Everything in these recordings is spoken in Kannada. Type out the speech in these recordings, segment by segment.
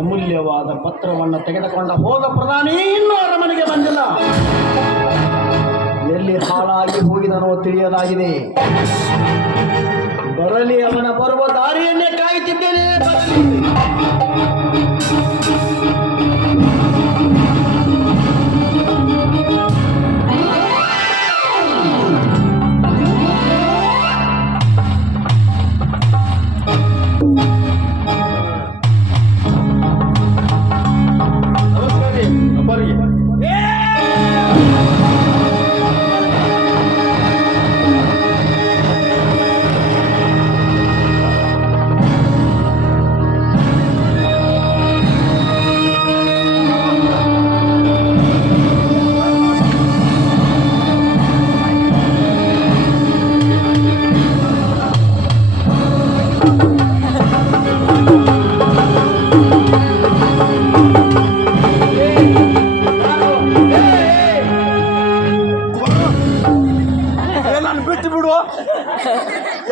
ಅಮೂಲ್ಯವಾದ ಪತ್ರವನ್ನು ತೆಗೆದುಕೊಂಡ ಹೋದ ಪ್ರಧಾನಿ ಇನ್ನೂ ಅರಮನೆಗೆ ಬಂದಿಲ್ಲ. ಎಲ್ಲಿ ಹಾಳಾಗಿ ಹೋಗಿದನೋ ತಿಳಿಯಲಾಗಿದೆ. ಬರಲಿ, ಅವನ ಬರುವ ದಾರಿಯನ್ನೇ ಕಾಯುತ್ತಿದ್ದೇನೆ.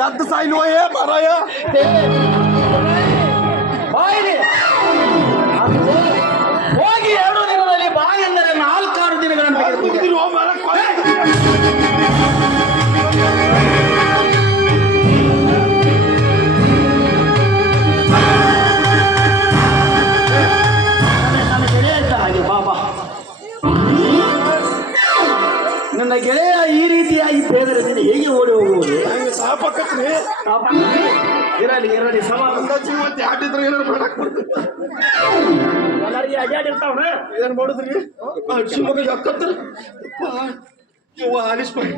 ಎದ್ದು ಸಾಯ್ಲೋ ಮಾರಾಯ. ಹೋಗಿ 2 ದಿನದಲ್ಲಿ ಬಾ ಎಂದರೆ 4-6 ದಿನಗಳನ್ನು ಹಾಗೆ ಬಾಬಾ. ನನ್ನ ಗೆಳೆಯ ಈ ರೀತಿಯಾಗಿ ಬೇದರದಿಂದ ಹೇಗೆ ಓಡಿ ಹೋಗುವುದು? ಸಾಪಕ್ಕತ್ರಿ ಇರಲಿ ಇರಲಿ ಮತ್ತೆ ಆಟಿದ್ರೆ ಏನಾರು ಮಾಡಕ್ ಬರ್ತದೆ. ಎಲ್ಲರಿಗೆ ಅಡ್ಡಾಡಿರ್ತಾವಣ. ಏನ್ ಮಾಡುದ್ರಿ? ಶಿವಮೊಗ್ಗ ಯಾಕತ್ರ ಇವ ಆಲಿಸ್ಪಾಯಿ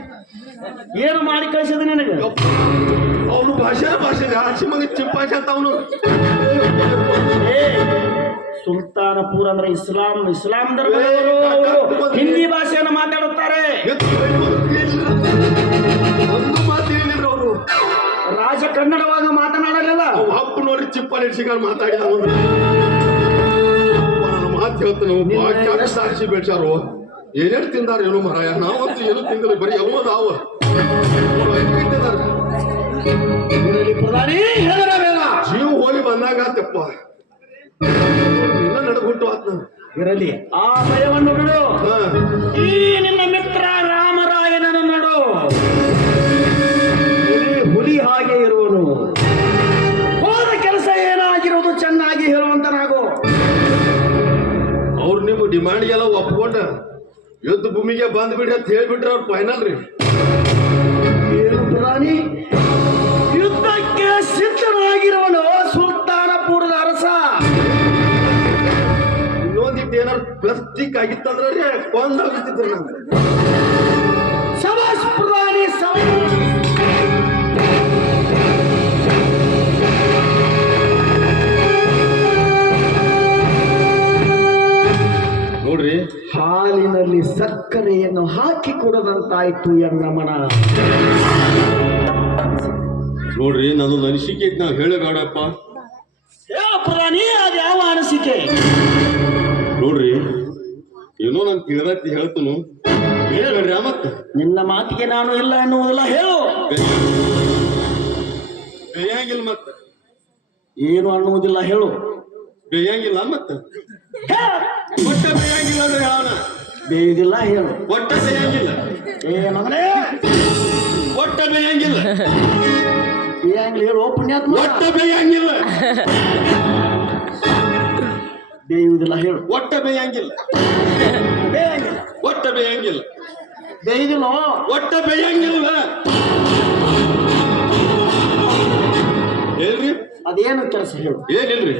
ಏನು ಮಾಡಿ ಕಳಿಸಿದ ನಿನಗೆ? ಅವನು ಭಾಷೆ ಶಿವಮೊಗ್ಗ ಚಿಂಪಾಷೆ ಅಂತ ಅವನು. ಸುಲ್ತಾನಪುರ ಅಂದ್ರೆ ಇಸ್ಲಾಂ ಧರ್ಮದವರು. ಹಿಂದಿ ಭಾಷೆಯನ್ನು ಮಾತಾಡುತ್ತಾರೆ. ಒಂದು ಮಾತು ಹೇಳಿದ್ರು ಅವರು. ರಾಜ ಕನ್ನಡವಾಗ ಮಾತನಾಡಲಿಲ್ಲ. ಅಪ್ಪ ನೋಡಿ ಚಿಪ್ಪಾಲಿ ಸಿಗಾರ್ ಮಾತಾಡಿದ ಮಾತು ಹೇಳ್ತಾನೆ. ಸಾಕ್ಷಿ ಬೆಳ್ಸಾರು ಏನೇನು ತಿಂದಾರ ಏನು ಮರಾಯ. ನಾವಂತೂ ಏನು ತಿಂದಿಲ್ಲ, ಬರೀ ಯಾವ ನಾವು ಪ್ರಧಾನಿ ಜೀವ ಹೋಗಿ ಬಂದಾಗ ಆತಪ್ಪ. ಇಲ್ಲ ನಡಗುಟ್ಟು ಆತ್. ಇರಲಿ, ಆ ಭಯವನ್ನು ಬಿಡು. ಈ ನಿನ್ನ ಮಿತ್ರ ರಾಮರಾಯನನ್ನು ನೋಡು. ಹುಲಿ ಹಾಗೆ ಇರುವನು. ಹೋದ ಕೆಲಸ ಏನಾಗಿರುವುದು ಚೆನ್ನಾಗಿ ಹೇಳುವಂತನಾಗು. ಅವ್ರು ನಿಮ್ಮ ಡಿಮಾಂಡ್ ಎಲ್ಲ ಒಪ್ಕೊಂಡ ಯುದ್ಧ ಭೂಮಿಗೆ ಬಂದ್ಬಿಡ್ರಿ ಅಂತ ಹೇಳ್ಬಿಟ್ರೆ ಅವ್ರು ಫೈನಲ್ ರೀ. ಏನು ಪ್ರಧಾನಿ? ಯುದ್ಧಕ್ಕೆ ಸಿದ್ಧನಾಗಿರುವನು ಸುಲ್ತಾನಪುರದ ಅರಸ. ಇನ್ನೊಂದಿಟ್ಟು ಏನಾದ್ರು ಪ್ಲಾಸ್ಟಿಕ್ ಆಗಿತ್ತಂದ್ರೆ ಕೊಂದಾಗುತ್ತಿದ್ರು ನಮ್ಗೆ. ಶಬಾಷ್ ಪ್ರಧಾನಿ, ನೋಡ್ರಿ, ಹಾಲಿನಲ್ಲಿ ಸಕ್ಕರೆಯನ್ನು ಹಾಕಿ ಕೊಡದಂತಾಯ್ತು ಎನ್ನ ಮನ. ನೋಡ್ರಿ, ನನ್ನೊಂದು ಅನಿಸಿಕೆ ನಾವು ಹೇಳಬೇಡಪ್ಪ. ಹೇಳ ಪ್ರಧಾನಿ, ಅದು ಯಾವ ಅನಿಸಿಕೆ? ನೋಡ್ರಿ, ಏನೋ ನಾನು ತಿಳಿದತ್ತಿ ಹೇಳ್ತನು. ಹೇಳ್ಬೇಡ್ರಿ. ಮತ್ತೆ ನಿನ್ನ ಮಾತಿಗೆ ನಾನು ಇಲ್ಲ ಎನ್ನುವುದಿಲ್ಲ. ಹೇಳು. ಬೇಯಂಗಿಲ್ಲ. ಮತ್ತೆ ಏನು ಅನ್ನುವುದಿಲ್ಲ. ಹೇಳು. ಬೇಯಂಗಿಲ್ಲ. ಮತ್ತೆ ಒಟ್ಟ ಬೇಯಂಗಿಲ್ಲ ಅಂದ್ರೆ ಯಾವನ ಬೇಯುವುದಿಲ್ಲ. ಹೇಳು. ಒಟ್ಟ ಬೇಯಂಗಿಲ್ಲ. ಮಗನೇ, ಒಟ್ಟ ಬೇಯಂಗಿಲ್ಲ. ಹೇಳು ಪುಣ್ಯಾತ್ಮ. ಒಟ್ಟ ಬೇಯಂಗಿಲ್ಲ. ಬೇಯುವುದಿಲ್ಲ. ಹೇಳು. ಒಟ್ಟ ಬೇಯಂಗಿಲ್ಲ. ಬೇಯಂಗಿಲ್ಲ. ಒಟ್ಟ ಬೇಯಂಗಿಲ್ಲ. ಬೇಯುವುದಿಲ್ಲ. ಒಟ್ಟ ಬೇಯಂಗಿಲ್ಲ. ಹೇಳ್ರಿ, ಅದೇನು ಕೆಲಸ? ಹೇಳು. ಏನಿಲ್ರಿ.